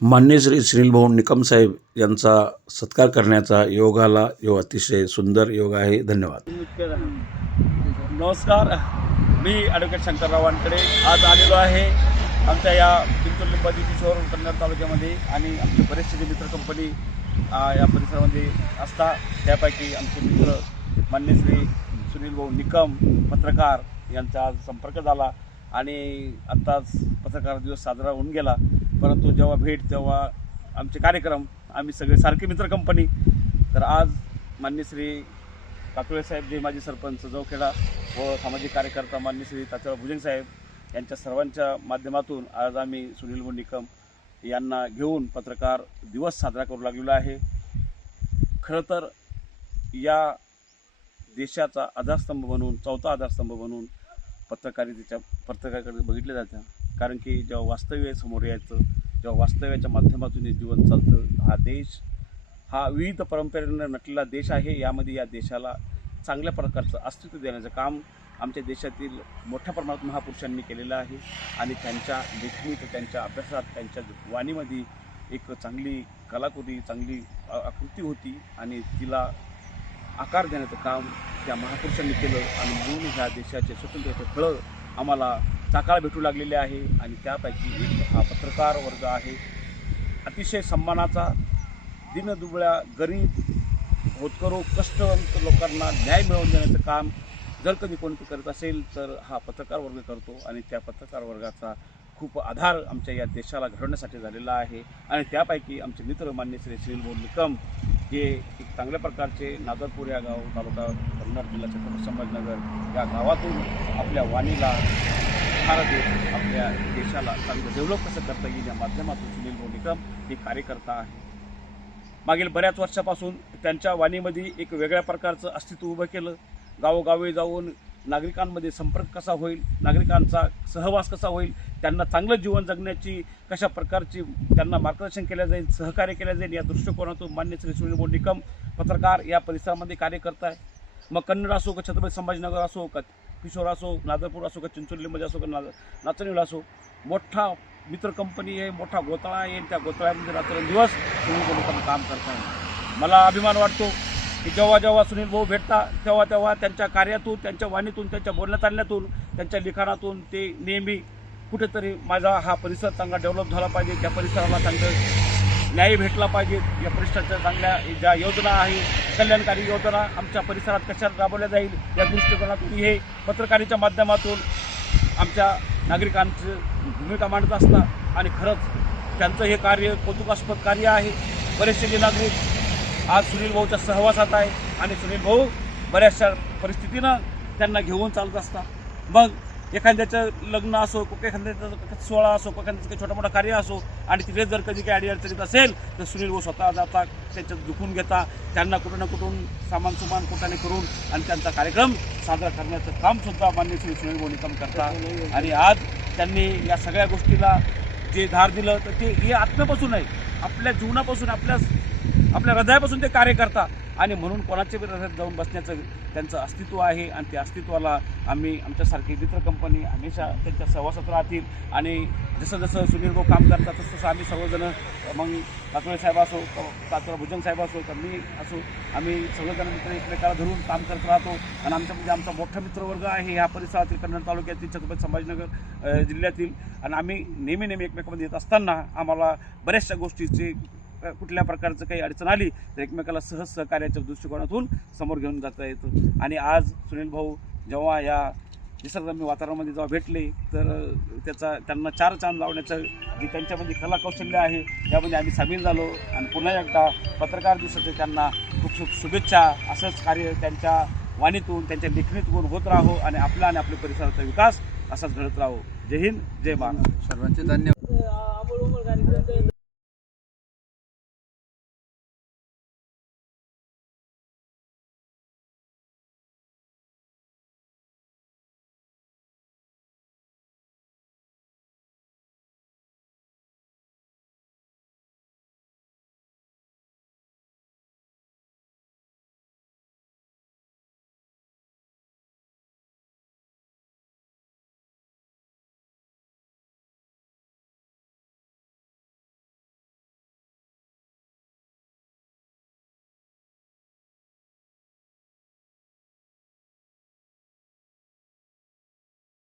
मान्य श्री श्रीलभाऊ निकम साहेब यांचा सत्कार करण्याचा योगाला अतिशय सुंदर योग आहे. धन्यवाद. नमस्कार, मी ॲडव्होकेट शंकरराव वानकडे आज आलेलो आहे आमच्या या चिंचोली लिंबाची किशोर कन्नड तालुक्यामध्ये. आणि आमचे बरेचसे जे मित्र कंपनी या परिसरामध्ये असतात, त्यापैकी आमचे मित्र मान्य श्री सुनीलभाऊ निकम पत्रकार यांचा आज संपर्क झाला आणि आत्ताच पत्रकार दिवस साजरा होऊन गेला. परंतु जेव्हा भेट तेव्हा आमचे कार्यक्रम, आम्ही सगळे सारखे मित्र कंपनी. तर आज मान्य श्री कातोळे साहेब, जे माजी सरपंच जवखेडा व सामाजिक कार्यकर्ता मान्य श्री तात्याराव भुजंग साहेब यांच्या सर्वांच्या माध्यमातून आज आम्ही सुनीलभाऊ निकम यांना घेऊन पत्रकार दिवस साजरा करू लागलेलो आहे. खरं तर या देशाचा आधारस्तंभ म्हणून, चौथा आधारस्तंभ म्हणून पत्रकाराकडे बघितले जातं. कारण की जेव्हा वास्तव्य समोर यायचं, जेव्हा वास्तव्याच्या माध्यमातून हे जीवन चालतं, हा देश हा विविध परंपरेनं नटलेला देश आहे. यामध्ये या देशाला चांगल्या प्रकारचं अस्तित्व देण्याचं काम आमच्या देशातील मोठ्या प्रमाणात महापुरुषांनी केलेलं आहे. आणि त्यांच्या लेखणीत, त्यांच्या अभ्यासात, त्यांच्या वाणीमध्ये एक चांगली कलाकृती, चांगली आकृती होती आणि तिला आकार देण्याचं काम त्या महापुरुषांनी केलं. आणि म्हणून ह्या देशाचे स्वतंत्रतेचे फळं आम्हाला चाकाळ भेटू लागलेले आहे. आणि त्यापैकी एक हा पत्रकार वर्ग आहे, अतिशय सन्मानाचा. दीनदुबळ्या, गरीब, होतकरू, कष्टवंत लोकांना न्याय मिळवून देण्याचं काम जर कधी कोणी करत असेल तर हा पत्रकार वर्ग करतो. आणि त्या पत्रकार वर्गाचा खूप आधार आमच्या या देशाला घडवण्यासाठी झालेला आहे. आणि त्यापैकी आमचे मित्र मान्य श्री सुनीलभाऊ निकम हे एक चांगल्या प्रकारचे नादरपूर या गाव, तालुका कन्नड, जिल्हा छत्रपती संभाजीनगर या गावातून आपल्या वाणीला आधार देत आपल्या देशाला चांगलं डेव्हलप कसं करता येईल या माध्यमातून सुनीलभाऊ निकम हे कार्यकर्ता आहे. मागील बऱ्याच वर्षापासून त्यांच्या वाणीमध्ये एक वेगळ्या प्रकारचं अस्तित्व उभं केलं. गावोगावी जाऊन नागरिकांमध्ये संपर्क कसा होईल, नागरिकांचा सहवास कसा होईल, त्यांना चांगलं जीवन जगण्याची कशा प्रकारची त्यांना मार्गदर्शन केलं जाईल, सहकार्य केलं जाईल, या दृष्टिकोनातून मान्य श्री सुनीलभाऊ निकम पत्रकार या परिसरामध्ये कार्य करत आहे. मग कन्नड असो का छत्रपती संभाजीनगर असो का किशोर असो, नादरपूर असो का चिंचोलीमध्ये असो का नाचणीला असो, मोठा मित्र कंपनी आहे, मोठा घोटाळा आहे. त्या घोटाळ्यामध्ये रात्रंदिवस सुनीलभाऊ निकम काम करत आहे. मला अभिमान वाटतो की जेव्हा जेव्हा सुनील भाऊ भेटता तेव्हा तेव्हा त्यांच्या कार्यातून, त्यांच्या वाणीतून, त्यांच्या बोलण्या चालण्यातून, त्यांच्या लिखाणातून ते नेहमी कुठेतरी माझा हा परिसर चांगला डेव्हलप झाला पाहिजे, त्या परिसराला चांगलं न्याय भेटला पाहिजे, या परिसराच्या चांगल्या ज्या योजना आहे, कल्याणकारी योजना आमच्या परिसरात कशा राबवल्या जाईल या दृष्टिकोनातून हे पत्रकारितेच्या माध्यमातून आमच्या नागरिकांची भूमिका मांडत असतात. आणि खरंच त्यांचं हे कार्य कौतुकास्पद कार्य आहे. बरेचसे जे नागरिक आज सुनील भाऊच्या सहवासात आहे आणि सुनील भाऊ बऱ्याचशा परिस्थितीनं त्यांना घेऊन चालत असतात. मग एखाद्याचं लग्न असो, एखाद्याचं सोहळा असो, एखाद्याचं काही छोटा मोठा कार्य असो, आणि तिथे जर कधी काही अडचणीत असेल तर सुनील भाऊ स्वतः जाता, त्यांच्यात दुखून घेता, त्यांना कुठं ना कुठून सामान कुठाने करून आणि त्यांचा कार्यक्रम साजरा करण्याचं कामसुद्धा मान्य श्री सुनील भाऊ निकम करतात. आणि आज त्यांनी या सगळ्या गोष्टीला जे धार दिलं तर ते हे आत्म्यापासून आहे, आपल्या जीवनापासून, आपल्या हृदयापासून ते कार्य करतात. आणि म्हणून कोणाच्या हृदयात जाऊन बसण्याचं त्यांचं अस्तित्व आहे. आणि त्या अस्तित्वाला आम्ही, आमच्यासारखी मित्र कंपनी हमेशा त्यांच्या सहवासात राहतील. आणि जसं जसं सुनील भाऊ काम करतात तसं तसं आम्ही सर्वजणं, मग कातोळे साहेब असो, तात्याराव भुजंग साहेब असो, तर मी असो, आम्ही सर्वजण मित्र एकमेकाला धरून काम करत राहतो. आणि आमच्यामध्ये आमचा मोठा मित्रवर्ग आहे ह्या परिसरातील, कन्नड तालुक्यातील, छत्रपती संभाजीनगर जिल्ह्यातील. आणि आम्ही नेहमी एकमेकांमध्ये येत असताना आम्हाला बऱ्याचशा गोष्टीची, कुठल्या प्रकारचं काही अडचण आली तर एकमेकाला सहकार्याच्या दृष्टिकोनातून समोर घेऊन जाता येतं. आणि आज सुनील भाऊ जेव्हा या निसर्गरम्य वातावरणामध्ये जेव्हा भेटले तर त्यांना चार चांद लावण्याचं जे त्यांच्यामध्ये कला कौशल्य आहे त्यामध्ये आम्ही सामील झालो. आणि पुन्हा एकदा पत्रकार दिवसाचे त्यांना खूप खूप शुभेच्छा. असंच कार्य त्यांच्या वाणीतून, त्यांच्या लेखणीतून होत राहो आणि आपला आणि आपल्या परिसराचा विकास असाच घडत राहो. जय हिंद, जय महाराष्ट्र. सर्वांचे धन्यवाद.